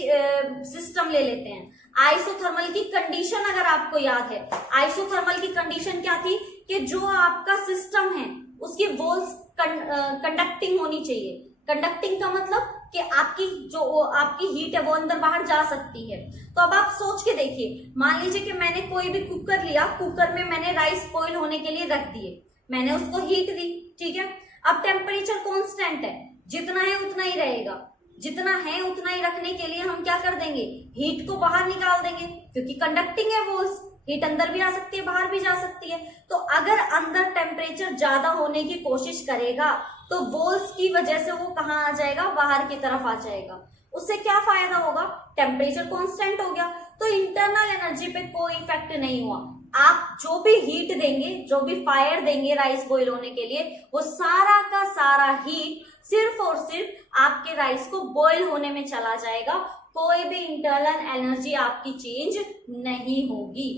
सिस्टम ले लेते हैं, आइसोथर्मल की कंडीशन अगर आपको याद है, आइसोथर्मल की कंडीशन क्या थी कि जो आपका सिस्टम है उसकी वॉल्स कंडक्टिंग होनी चाहिए। कंडक्टिंग का मतलब कि आपकी जो आपकी हीट है वो अंदर बाहर जा सकती है। तो अब आप सोच के देखिए, मान लीजिए कि मैंने कोई भी कुकर लिया, कुकर में मैंने राइस बॉईल होने के लिए रख दिए, मैंने उसको हीट दी, ठीक है। अब टेम्परेचर कांस्टेंट है, जितना है उतना ही रहेगा, जितना है उतना ही रखने के लिए हम क्या कर देंगे, हीट को बाहर निकाल देंगे, क्योंकि कंडक्टिंग है वॉल्स, हीट अंदर भी आ सकती है बाहर भी जा सकती है। तो अगर अंदर टेम्परेचर ज्यादा होने की कोशिश करेगा तो वॉल्स की वजह से वो कहाँ आ जाएगा, बाहर की तरफ आ जाएगा। उससे क्या फायदा होगा, टेम्परेचर कांस्टेंट हो गया, तो इंटरनल एनर्जी पे कोई इफेक्ट नहीं हुआ। आप जो भी हीट देंगे, जो भी फायर देंगे राइस बॉईल होने के लिए, वो सारा का सारा हीट सिर्फ और सिर्फ आपके राइस को बॉईल होने में चला जाएगा, कोई भी इंटरनल एनर्जी आपकी चेंज नहीं होगी।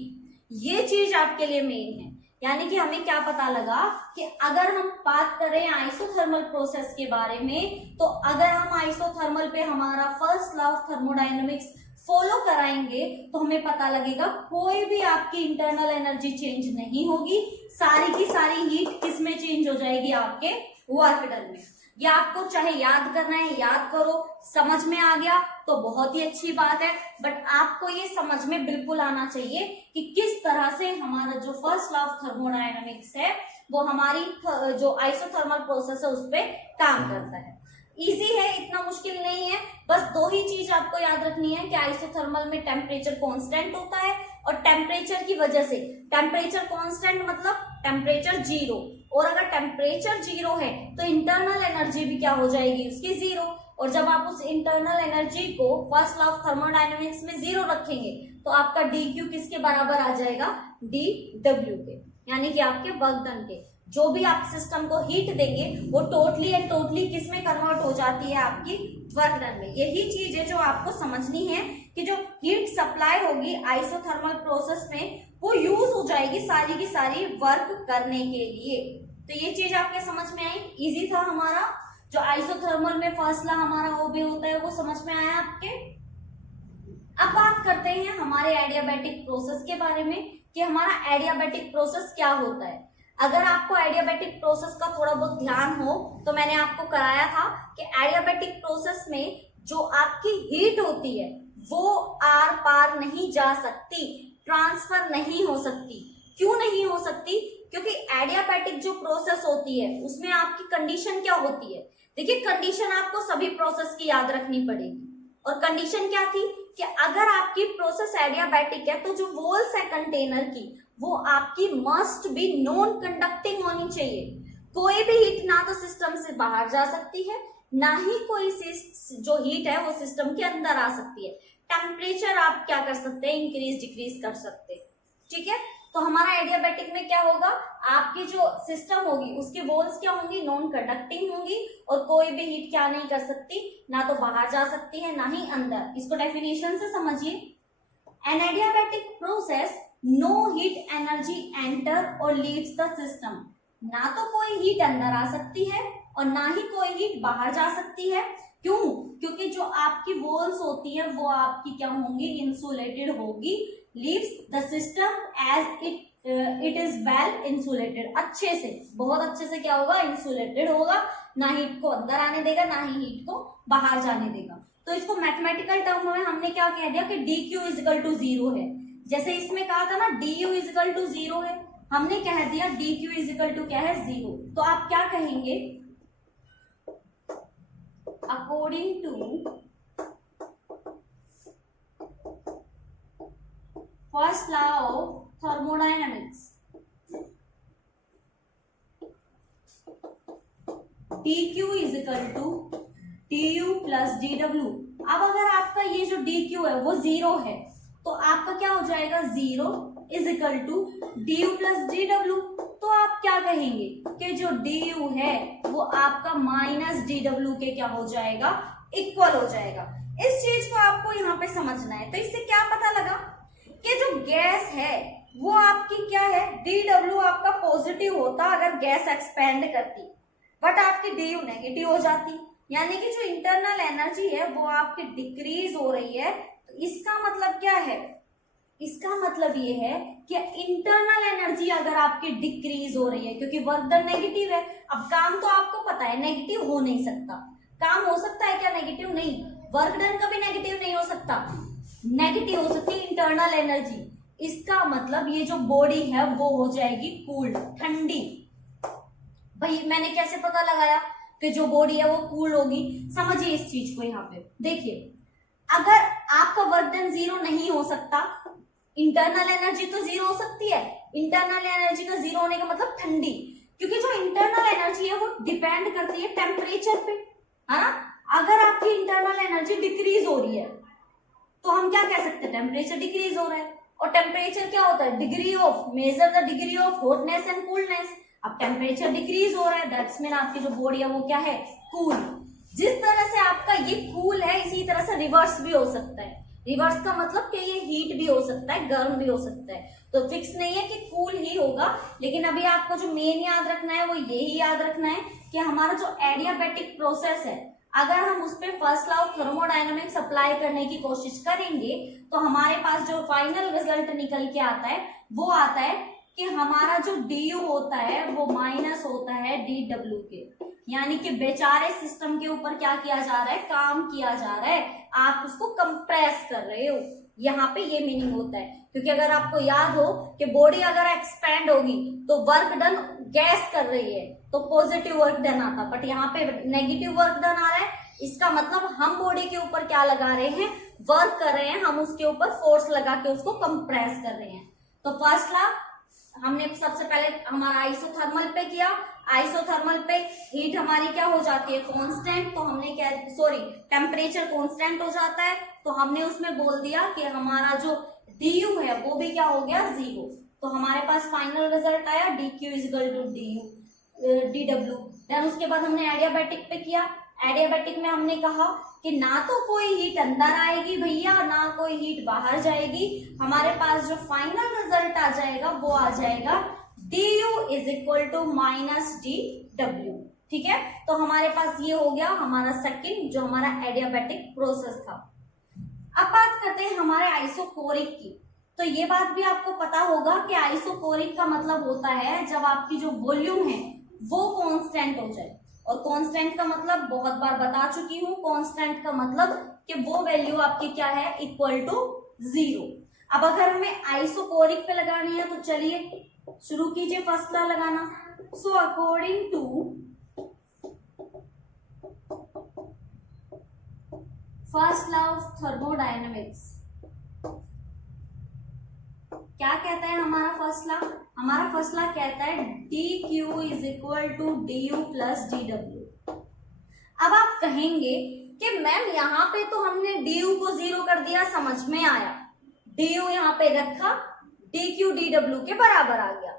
ये चीज आपके लिए मेन है। यानी कि हमें क्या पता लगा कि अगर हम बात करें आइसोथर्मल प्रोसेस के बारे में, तो अगर हम आइसोथर्मल पे हमारा first law of thermodynamics follow कराएंगे तो हमें पता लगेगा कोई भी आपकी इंटरनल एनर्जी चेंज नहीं होगी, सारी की सारी हीट किसमें चेंज हो जाएगी, आपके वर्क डन में। ये आपको चाहे याद करना है याद करो, समझ में आ गया तो बहुत ही अच्छी बात है, बट आपको ये समझ में बिल्कुल आना चाहिए कि किस तरह से हमारा जो फर्स्ट लॉ ऑफ थर्मोडायनेमिक्स है वो हमारी जो आइसोथर्मल प्रोसेस है उस पर काम करता है। इजी है, इतना मुश्किल नहीं है। बस दो ही चीज आपको याद रखनी है कि आइसोथर्मल में टेम्परेचर कांस्टेंट होता है, और टेम्परेचर की वजह से, टेम्परेचर कांस्टेंट मतलब टेम्परेचर जीरो, और अगर टेम्परेचर जीरो है तो इंटरनल एनर्जी भी क्या हो जाएगी, उसकी जीरो। और जब आप उस इंटरनल एनर्जी को फर्स्ट लॉ ऑफ थर्मोडायनेमिक्स में जीरो रखेंगे तो आपका डी क्यू किसके बराबर आ जाएगा, डी डब्ल्यू के, यानी कि आपके वर्क डन के। जो भी आप सिस्टम को हीट देंगे वो टोटली एंड टोटली किस में कन्वर्ट हो जाती है, आपकी वर्क डन में। यही चीज है जो आपको समझनी है कि जो हीट सप्लाई होगी आइसोथर्मल प्रोसेस में वो यूज हो जाएगी सारी की सारी वर्क करने के लिए। तो ये चीज आपके समझ में आई, इजी था हमारा। जो आइसोथर्मल में फर्स्ट लॉ हमारा वो भी होता है वो समझ में आया आपके। अब बात करते हैं हमारे एडियाबैटिक प्रोसेस के बारे में कि हमारा एडियाबैटिक प्रोसेस क्या होता है। अगर आपको एडियाबैटिक प्रोसेस का थोड़ा बहुत ध्यान हो तो मैंने आपको कराया था कि एडियाबैटिक प्रोसेस में जो आपकी हीट होती है वो आर पार नहीं जा सकती, ट्रांसफर नहीं हो सकती। क्यों नहीं हो सकती? क्योंकि एडियाबैटिक जो प्रोसेस होती है उसमें आपकी कंडीशन क्या होती है। देखिए कंडीशन आपको सभी प्रोसेस की याद रखनी पड़ेगी, और कंडीशन क्या थी कि अगर आपकी प्रोसेस एडियाबैटिक है तो जो वॉल्स है कंटेनर की वो आपकी मस्ट बी नॉन कंडक्टिंग होनी चाहिए। कोई भी हीट ना तो सिस्टम से बाहर जा सकती है, ना ही कोई जो हीट है वो सिस्टम के अंदर आ सकती है। टेम्परेचर आप क्या कर सकते हैं, इंक्रीज डिक्रीज कर सकते हैं। ठीक है, तो हमारा एडियाबैटिक में क्या होगा, आपकी जो सिस्टम होगी उसकी वॉल्स क्या होंगी, नॉन कंडक्टिंग होंगी, और कोई भी हीट क्या नहीं कर सकती, ना तो बाहर जा सकती है ना ही अंदर। इसको डेफिनेशन से समझिए। An adiabatic process no heat energy enter और लीव्स द सिस्टम। ना तो कोई हीट अंदर आ सकती है और ना ही कोई हीट बाहर जा सकती है। क्यों? क्योंकि जो आपकी वॉल्स होती है वो आपकी क्या होंगी, इंसुलेटेड होगी। Leaves the system as it is well insulated. अच्छे से, बहुत अच्छे से क्या होगा, इंसुलेटेड होगा, ना हीट को अंदर आने देगा ना ही हीट को बाहर जाने देगा। तो इसको मैथमेटिकल टर्म में हमने क्या कह दिया कि डी क्यू इजिकल टू 0 है। जैसे इसमें कहा था ना डी यू इजिकल टू 0 है, हमने कह दिया डी क्यू इजिकल टू क्या है, 0। तो आप क्या कहेंगे, according to first law of thermodynamics dq is equal to du plus dw। अब अगर आपका ये जो dq है वो 0 है तो आपका क्या हो जाएगा, 0 is equal to du plus dw। तो आप क्या कहेंगे कि जो du है वो आपका माइनस dw के क्या हो जाएगा, इक्वल हो जाएगा। इस चीज को आपको यहाँ पे समझना है। तो इससे क्या पता लगा कि जो गैस है वो आपकी क्या है, dw आपका पॉजिटिव होता अगर गैस एक्सपेंड करती, बट आपकी du नेगेटिव हो जाती, यानी कि जो इंटरनल एनर्जी है वो आपकी डिक्रीज हो रही है। तो इसका मतलब क्या है, इसका मतलब ये है कि इंटरनल एनर्जी अगर आपकी डिक्रीज हो रही है, क्योंकि वर्क डन नेगेटिव है। अब काम तो आपको पता है नेगेटिव हो नहीं सकता। काम हो सकता है क्या नेगेटिव? नहीं। वर्क डन कभी नेगेटिव नहीं हो सकता, नेगेटिव हो सकती है इंटरनल एनर्जी। इसका मतलब ये जो बॉडी है वो हो जाएगी कूल्ड, ठंडी। भाई मैंने कैसे पता लगाया कि जो बॉडी है वो कूल होगी? समझिए इस चीज को। यहाँ पे देखिए, अगर आपका वर्क डन 0 नहीं हो सकता, इंटरनल एनर्जी तो 0 हो सकती है। इंटरनल एनर्जी का 0 होने का मतलब ठंडी, क्योंकि जो इंटरनल एनर्जी है वो डिपेंड करती है टेम्परेचर पे, है ना। अगर आपकी इंटरनल एनर्जी डिक्रीज हो रही है तो हम क्या कह सकते हैं, टेम्परेचर डिक्रीज हो रहा है। और टेम्परेचर क्या होता है, degree of, measure the degree of hotness and coolness. अब टेम्परेचर डिक्रीज हो रहा है, दैट्स मीन आपकी जो बॉडी है वो क्या है, कूल। जिस तरह से आपका ये कूल है इसी तरह से रिवर्स भी हो सकता है। रिवर्स का मतलब कि ये हीट भी हो सकता है, गर्म भी हो सकता है। तो फिक्स नहीं है कि कूल ही होगा, लेकिन अभी आपको जो मेन याद रखना है वो यही याद रखना है कि हमारा जो एडियाबैटिक प्रोसेस है, अगर हम उस पर first law of thermodynamics apply करने की कोशिश करेंगे तो हमारे पास जो फाइनल रिजल्ट निकल के आता है वो आता है कि हमारा जो du होता है वो माइनस होता है dw के, यानी कि बेचारे सिस्टम के ऊपर क्या किया जा रहा है, काम किया जा रहा है, आप उसको कंप्रेस कर रहे हो। यहाँ पे ये मीनिंग होता है, क्योंकि अगर आपको याद हो कि बॉडी अगर एक्सपैंड होगी तो वर्क डन गैस कर रही है तो पॉजिटिव वर्क डन आता, बट यहाँ पे नेगेटिव वर्क डन आ रहा है। इसका मतलब हम बॉडी के ऊपर क्या लगा रहे हैं, वर्क कर रहे हैं, हम उसके ऊपर फोर्स लगा के उसको कंप्रेस कर रहे हैं। तो फर्स्ट लॉ हमने सबसे पहले हमारा आइसोथर्मल पे किया। आइसोथर्मल पे हीट हमारी क्या हो जाती है, कांस्टेंट। तो हमने क्या, सॉरी, टेम्परेचर कांस्टेंट हो जाता है, तो हमने उसमें बोल दिया कि हमारा जो du है वो भी क्या हो गया, 0। तो हमारे पास फाइनल रिजल्ट आया dq is equal to dw। Then उसके बाद हमने एडियाबैटिक पे किया। एडियाबैटिक में हमने कहा कि ना तो कोई हीट अंदर आएगी भैया, ना कोई हीट बाहर जाएगी, हमारे पास जो फाइनल रिजल्ट आ जाएगा वो आ जाएगा du is equal to minus dw। ठीक है, तो हमारे पास ये हो गया हमारा सेकंड जो हमारा एडियाबैटिक प्रोसेस था। अब बात करते हैं हमारे आइसोकोरिक की। तो ये बात भी आपको पता होगा कि आइसोकोरिक का मतलब होता है जब आपकी जो वॉल्यूम है वो कांस्टेंट हो जाए, और कांस्टेंट का मतलब बहुत बार बता चुकी हूं, कांस्टेंट का मतलब कि वो वैल्यू आपकी क्या है, इक्वल टू 0। अब अगर हमें आइसोकोरिक पे लगानी है तो चलिए शुरू कीजिए फर्स्ट लॉ लगाना। So according to first law of thermodynamics, क्या कहता है हमारा फर्स्ट लॉ? हमारा फर्स्ट लॉ कहता है dq is equal to du plus dw। अब आप कहेंगे कि मैम यहाँ पे तो हमने du को 0 कर दिया, समझ में आया, du यहाँ पे रखा, dq dw के बराबर आ गया,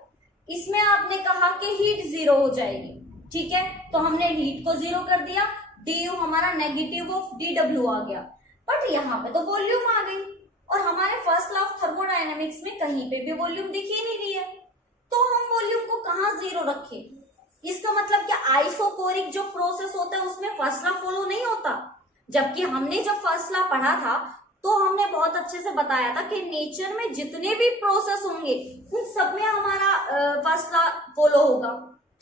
इसमें आपने कहा कि हीट 0 हो जाएगी। ठीक है, तो हमने हीट को 0 कर दिया, du हमारा नेगेटिव ऑफ dw आ गया, बट यहाँ पे तो वॉल्यूम आ गई, और हमारे फर्स्ट लॉ ऑफ थर्मोडायनेमिक्स में कहीं पे भी वॉल्यूम दिख ही नहीं रही है, तो हम वॉल्यूम को कहाँ 0 रखे? इसका मतलब क्या आइसोकोरिक जो प्रोसेस होता है उसमें फर्स्ट लॉ फॉलो नहीं होता? जबकि हमने जब फर्स्ट लॉ पढ़ा था तो हमने बहुत अच्छे से बताया था कि नेचर में जितने भी प्रोसेस होंगे उन सब में हमारा फर्स्ट लॉ फॉलो होगा,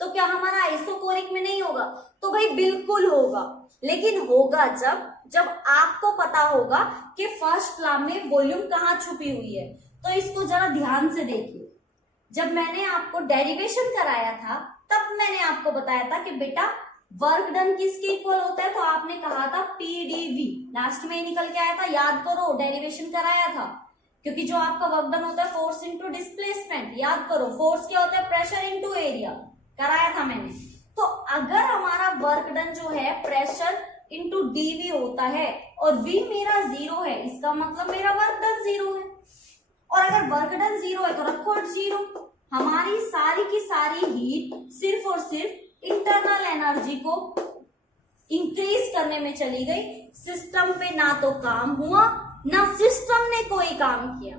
तो क्या हमारा आइसोकोरिक में नहीं होगा? तो भाई बिल्कुल होगा, लेकिन होगा जब आपको पता होगा कि फर्स्ट लॉ में वॉल्यूम कहाँ छुपी हुई है। तो इसको जरा ध्यान से देखिए, जब मैंने आपको डेरिवेशन कराया था तब मैंने आपको बताया था कि बेटा वर्क डन किसके इक्वल होता है, तो आपने कहा था PdV, लास्ट में निकल के आया था, याद करो डेरिवेशन कराया था, क्योंकि जो आपका वर्क डन होता है फोर्स इनटू डिस्प्लेसमेंट, याद करो फोर्स क्या होता है, प्रेशर इनटू एरिया, कराया था मैंने। तो अगर हमारा वर्क डन जो है प्रेशर इंटू dV होता है और V मेरा 0 है, इसका मतलब मेरा वर्क डन 0 है, और अगर वर्क डन 0 है तो रखो 0। हमारी सारी की सारी हीट सिर्फ और सिर्फ इंटरनल एनर्जी को इंक्रीज करने में चली गई, सिस्टम पे ना तो काम हुआ ना सिस्टम ने कोई काम किया,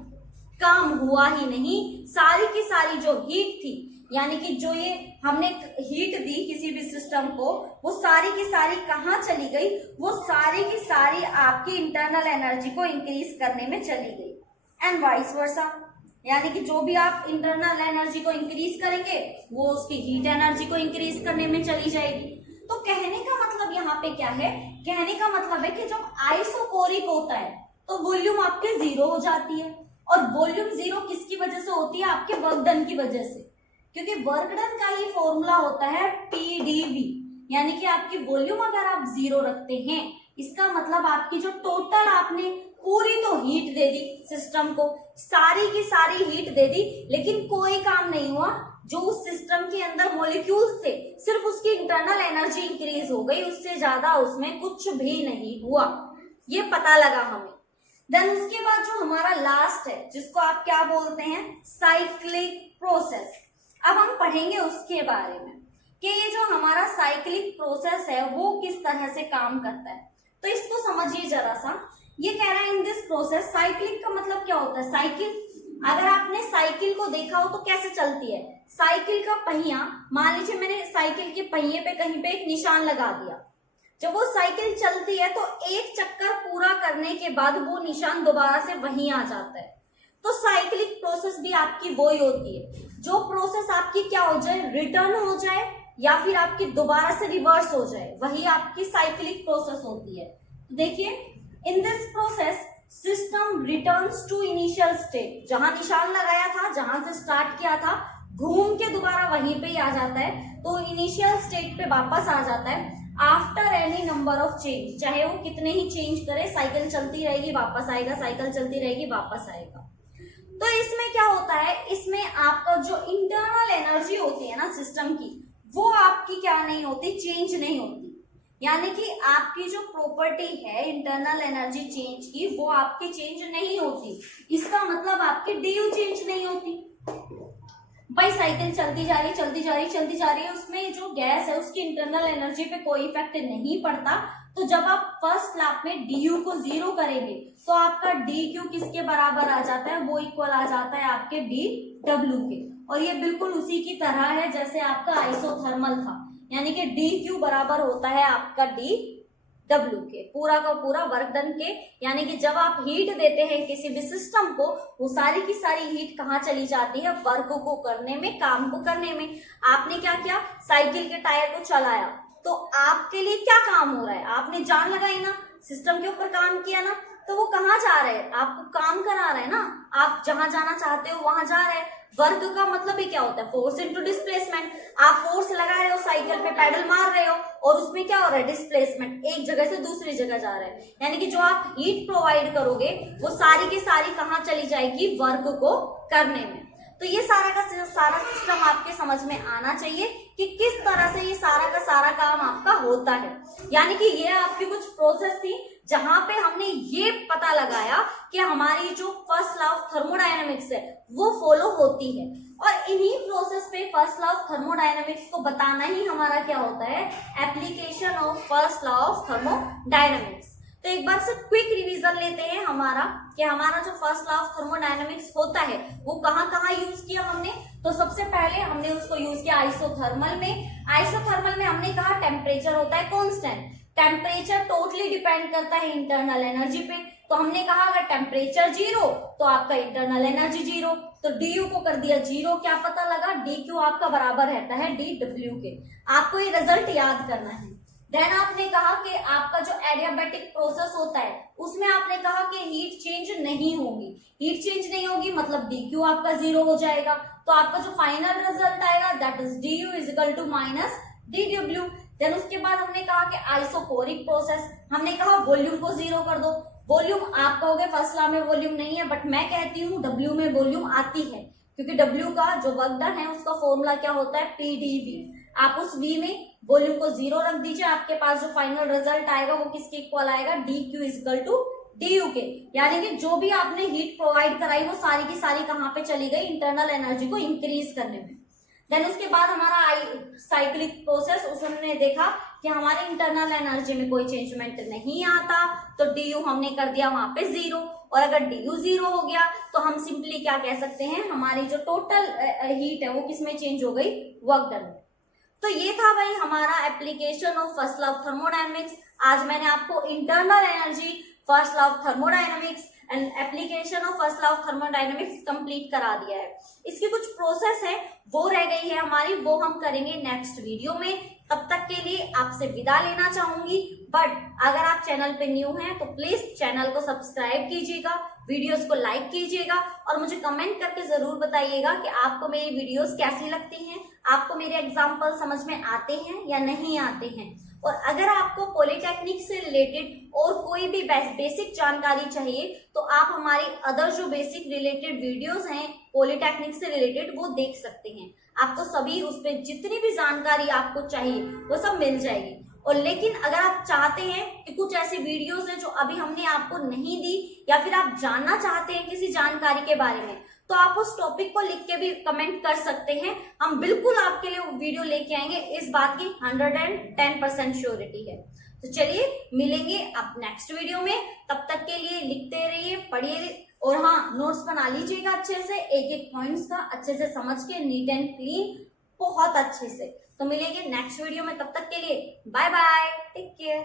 काम हुआ ही नहीं, सारी की सारी जो हीट थी, यानी कि जो ये हमने हीट दी किसी भी सिस्टम को, वो सारी की सारी कहाँ चली गई, वो सारी की सारी आपकी इंटरनल एनर्जी को इंक्रीज करने में चली गई, एंड वाइस वर्सा, यानी कि जो भी आप इंटरनल एनर्जी को इंक्रीज करेंगे वो उसकी हीट एनर्जी को इंक्रीज करने में चली जाएगी। तो कहने का मतलब यहाँ पे क्या है, कहने का मतलब है कि जब आइसोकोरिक होता है तो वॉल्यूम आपके 0 हो जाती है, और वॉल्यूम 0 किसकी वजह से होती है, आपके वर्क डन की वजह से, क्योंकि वर्क डन का ही फॉर्मूला होता है PdV, यानी कि आपकी वॉल्यूम अगर आप 0 रखते हैं इसका मतलब आपकी जो टोटल आपने पूरी तो हीट दे दी सिस्टम को, सारी की सारी हीट दे दी, लेकिन कोई काम नहीं हुआ, जो उस सिस्टम के अंदर मॉलिक्यूल्स थे सिर्फ उसकी इंटरनल एनर्जी इंक्रीज हो गई, उससे ज्यादा उसमें कुछ भी नहीं हुआ, ये पता लगा हमें। देन उसके बाद जो हमारा लास्ट है जिसको आप क्या बोलते हैं, साइक्लिक प्रोसेस। अब हम पढ़ेंगे उसके बारे में कि ये जो हमारा साइक्लिक प्रोसेस है वो किस तरह से काम करता है। तो इसको समझिए जरा सा, ये कह रहा है इन दिस प्रोसेस, साइक्लिक का मतलब क्या होता है, साइकिल, अगर आपने साइकिल को देखा हो तो कैसे चलती है, साइकिल का पहिया, मान लीजिए मैंने साइकिल के पहिए पे कहीं पे एक निशान लगा दिया, जब वो साइकिल चलती है तो एक चक्कर पूरा करने के बाद वो निशान दोबारा से वहीं आ जाता है। तो साइक्लिक प्रोसेस भी आपकी वही होती है, जो प्रोसेस आपकी क्या हो जाए, रिटर्न हो जाए या फिर आपकी दोबारा से रिवर्स हो जाए, वही आपकी साइक्लिक प्रोसेस होती है। तो देखिए in this process system returns to initial state, जहां निशान लगाया था, जहां से स्टार्ट किया था, घूम के दोबारा वहीं पे ही आ जाता है, तो इनिशियल स्टेट पे वापस आ जाता है after any number of change, चाहे वो कितने ही चेंज करे, साइकिल चलती रहेगी वापस आएगा, साइकिल चलती रहेगी वापस आएगा। तो इसमें क्या होता है, इसमें आपका जो इंटरनल एनर्जी होती है ना सिस्टम की, वो आपकी क्या नहीं होती, चेंज नहीं होती, यानी कि आपकी जो प्रॉपर्टी है इंटरनल एनर्जी चेंज की वो आपकी चेंज नहीं होती, इसका मतलब आपकी ड्यू चेंज नहीं होती। भाई साइकिल चलती जा रही है, चलती जा रही है, चलती जा रही है, उसमें जो गैस है उसकी इंटरनल एनर्जी पे कोई इफेक्ट नहीं पड़ता। तो जब आप फर्स्ट लैप में डी को 0 करेंगे तो आपका डी क्यू किसके बराबर आ जाता है, वो इक्वल आ जाता है आपके डी डब्ल्यू के। और ये बिल्कुल उसी की तरह है जैसे आपका आइसोथर्मल था, यानी कि डी क्यू बराबर होता है आपका डी डब्ल्यू के, पूरा का पूरा वर्क डन के। यानी कि जब आप हीट देते हैं किसी भी सिस्टम को, वो सारी की सारी हीट कहाँ चली जाती है, वर्क को करने में, काम को करने में। आपने क्या किया, साइकिल के टायर को चलाया, तो आपके लिए क्या काम हो रहा है, आपने जान लगाई ना, सिस्टम के ऊपर काम किया ना, तो वो कहाँ जा रहे हैं, आपको काम करा रहे हैं ना, आप जहां जाना चाहते हो वहां जा रहे हैं। वर्क का मतलब ही क्या होता है, फोर्स इनटू डिस्प्लेसमेंट। आप फोर्स लगा रहे हो, साइकिल पे पैडल मार रहे हो, और उसमें क्या हो रहा है, डिस्प्लेसमेंट, एक जगह से दूसरी जगह जा रहा है। यानी कि जो आप हीट प्रोवाइड करोगे वो सारी की सारी कहाँ चली जाएगी, वर्क को करने में। तो ये सारा का सारा सिस्टम आपके समझ में आना चाहिए कि किस तरह से ये सारा का सारा काम आपका होता है। यानी कि ये आपकी कुछ प्रोसेस थी जहां पे हमने ये पता लगाया कि हमारी जो फर्स्ट लॉ ऑफ थर्मोडायनेमिक्स है वो फॉलो होती है, और इन्हीं प्रोसेस पे फर्स्ट लॉ ऑफ थर्मोडायनेमिक्स को बताना ही हमारा क्या होता है, application of first law of thermodynamics. तो एक बार से क्विक रिवीजन लेते हैं हमारा कि हमारा जो फर्स्ट लॉ ऑफ थर्मोडायनेमिक्स होता है वो कहाँ कहाँ यूज किया हमने। तो सबसे पहले हमने उसको यूज किया आइसोथर्मल में। आइसोथर्मल में हमने कहा टेम्परेचर होता है कांस्टेंट, टेम्परेचर टोटली डिपेंड करता है इंटरनल एनर्जी पे। तो हमने कहा अगर टेम्परेचर 0 तो आपका इंटरनल एनर्जी 0, तो डी यू को कर दिया 0। क्या पता लगा, डी क्यू आपका बराबर रहता है डी डब्ल्यू के। आपको ये रिजल्ट याद करना है। देन आपने कहा कि आपका जो एडियाबैटिक प्रोसेस होता है उसमें आपने कहा कि हीट चेंज नहीं होगी, हीट चेंज नहीं होगी मतलब डी क्यू आपका 0 हो जाएगा। तो आपका जो फाइनल रिजल्ट आएगा that is d u is equal to minus d डब्ल्यू। देन उसके बाद हमने कहा कि आइसोकोरिक प्रोसेस, हमने कहा वॉल्यूम को 0 कर दो। वॉल्यूम आप कहोगे फर्स्ट लॉ में वॉल्यूम नहीं है, बट मैं कहती हूँ डब्ल्यू में वॉल्यूम आती है, क्योंकि डब्ल्यू का जो वर्क डन है उसका फॉर्मूला क्या होता है, पीडीवी। आप उस वी में वॉल्यूम को 0 रख दीजिए, आपके पास जो फाइनल रिजल्ट आएगा वो किसके इक्वल आएगा, d q is equal to D u के। यानी कि जो भी आपने हीट प्रोवाइड कराई वो सारी की सारी कहाँ पे चली गई, इंटरनल एनर्जी को इंक्रीज करने में। देन उसके बाद हमारा साइक्लिक प्रोसेस, उसने देखा कि हमारे इंटरनल एनर्जी में कोई चेंजमेंट नहीं आता, तो डी यू हमने कर दिया वहां पे 0। और अगर डी यू 0 हो गया तो हम सिंपली क्या कह सकते हैं, हमारी जो टोटल हीट है वो किसमें चेंज हो गई, वर्क डन में। तो ये था भाई हमारा application of first law of thermodynamics. आज मैंने आपको internal energy, first law of thermodynamics and application of first law of thermodynamics complete करा दिया है। इसकी कुछ प्रोसेस है वो रह गई है हमारी, वो हम करेंगे नेक्स्ट वीडियो में। तब तक के लिए आपसे विदा लेना चाहूंगी, बट अगर आप चैनल पे न्यू हैं तो प्लीज चैनल को सब्सक्राइब कीजिएगा, वीडियोस को लाइक कीजिएगा, और मुझे कमेंट करके जरूर बताइएगा कि आपको मेरी वीडियोस कैसी लगती हैं, आपको मेरे एग्जाम्पल समझ में आते हैं या नहीं आते हैं। और अगर आपको पॉलिटेक्निक से रिलेटेड और कोई भी बेसिक जानकारी चाहिए तो आप हमारी अदर जो बेसिक रिलेटेड वीडियोस हैं पॉलिटेक्निक से रिलेटेड वो देख सकते हैं। आपको सभी उस पर जितनी भी जानकारी आपको चाहिए वो सब मिल जाएगी। और लेकिन अगर आप चाहते हैं कि कुछ ऐसी वीडियोस हैं जो अभी हमने आपको नहीं दी, या फिर आप जानना चाहते हैं किसी जानकारी के बारे में, तो आप उस टॉपिक को लिख के भी कमेंट कर सकते हैं। हम बिल्कुल आपके लिए वीडियो लेके आएंगे, इस बात की 110% श्योरिटी है। तो चलिए मिलेंगे अब नेक्स्ट वीडियो में, तब तक के लिए लिखते रहिए, पढ़िए, और हाँ नोट्स बना लीजिएगा अच्छे से, एक एक पॉइंट्स का अच्छे से समझ के, नीट एंड क्लीन, बहुत अच्छे से। तो मिलेंगे नेक्स्ट वीडियो में, तब तक के लिए बाय बाय, टेक केयर।